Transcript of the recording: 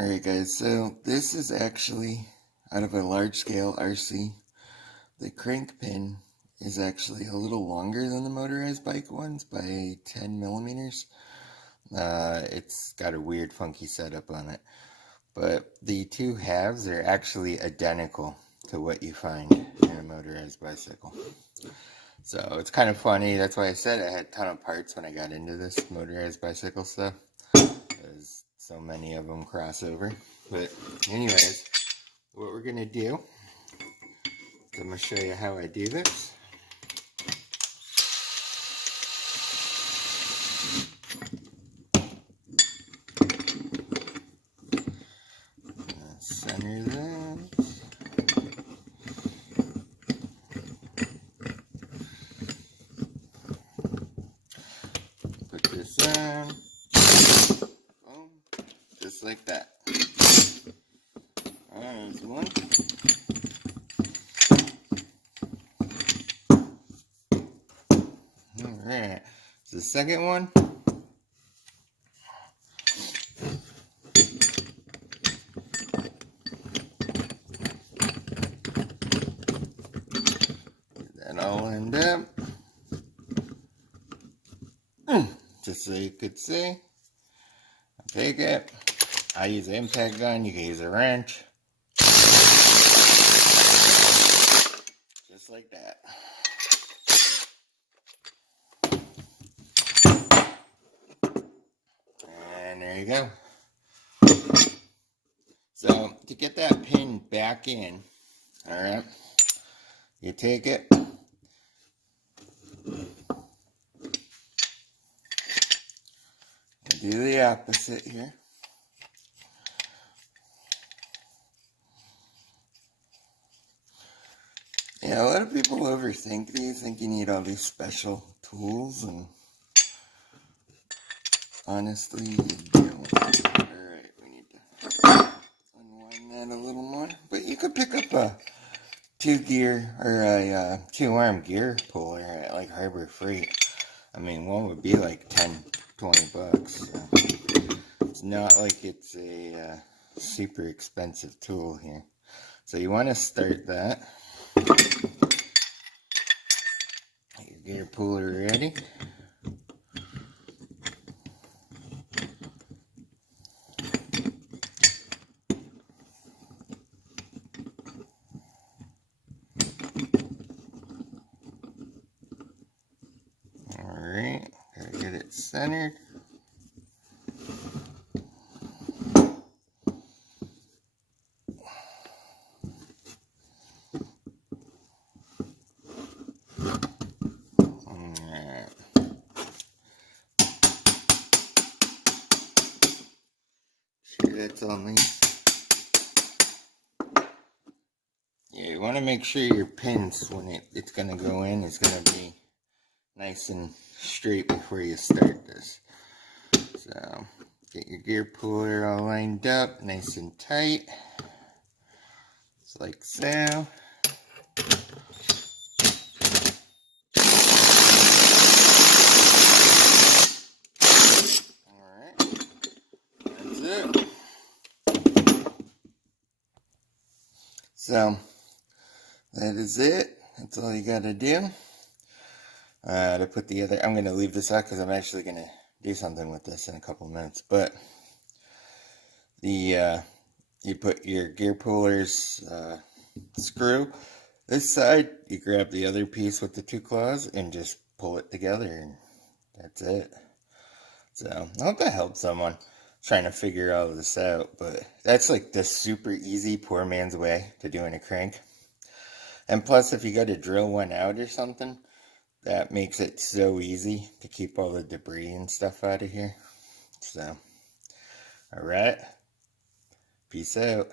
Alright guys, so this is actually out of a large scale RC. The crank pin is actually a little longer than the motorized bike ones by 10 millimeters. It's got a weird funky setup on it. But the two halves are actually identical to what you find in a motorized bicycle. So it's kind of funny. That's why I said I had a ton of parts when I got into this motorized bicycle stuff. There's so many of them cross over. But anyways, what we're going to do is I'm going to show you how I do this. Center this. Put this on. Boom. Just like that. There's one. Alright. So the second one. That all end up. Just so you could see. Take it. I use an impact gun. You can use a wrench. Just like that. And there you go. So to get that pin back in, alright, you take it. Do the opposite here. Yeah, a lot of people overthink these, think you need all these special tools, and honestly, you don't. Alright, we need to unwind that a little more. But you could pick up a two-gear or a two-arm gear puller at like Harbor Freight. I mean, one would be like 10, 20 bucks. So it's not like it's a super expensive tool here. So you want to start that. Get your gear puller ready. Alright, gotta get it centered. Sure that's all nice. Yeah, you want to make sure your pins, when it's going to go in, is going to be nice and straight before you start this. So, get your gear puller all lined up, nice and tight. Just like so. Alright, that's it. So, that is it. That's all you got to do. To put the other, I'm going to leave this out because I'm actually going to do something with this in a couple minutes. But the you put your gear puller's screw this side, you grab the other piece with the two claws and just pull it together, and that's it. So I hope that helped someone trying to figure all of this out. But that's like the super easy poor man's way to doing a crank. And plus, if you got to drill one out or something, that makes it so easy to keep all the debris and stuff out of here. So, alright, peace out.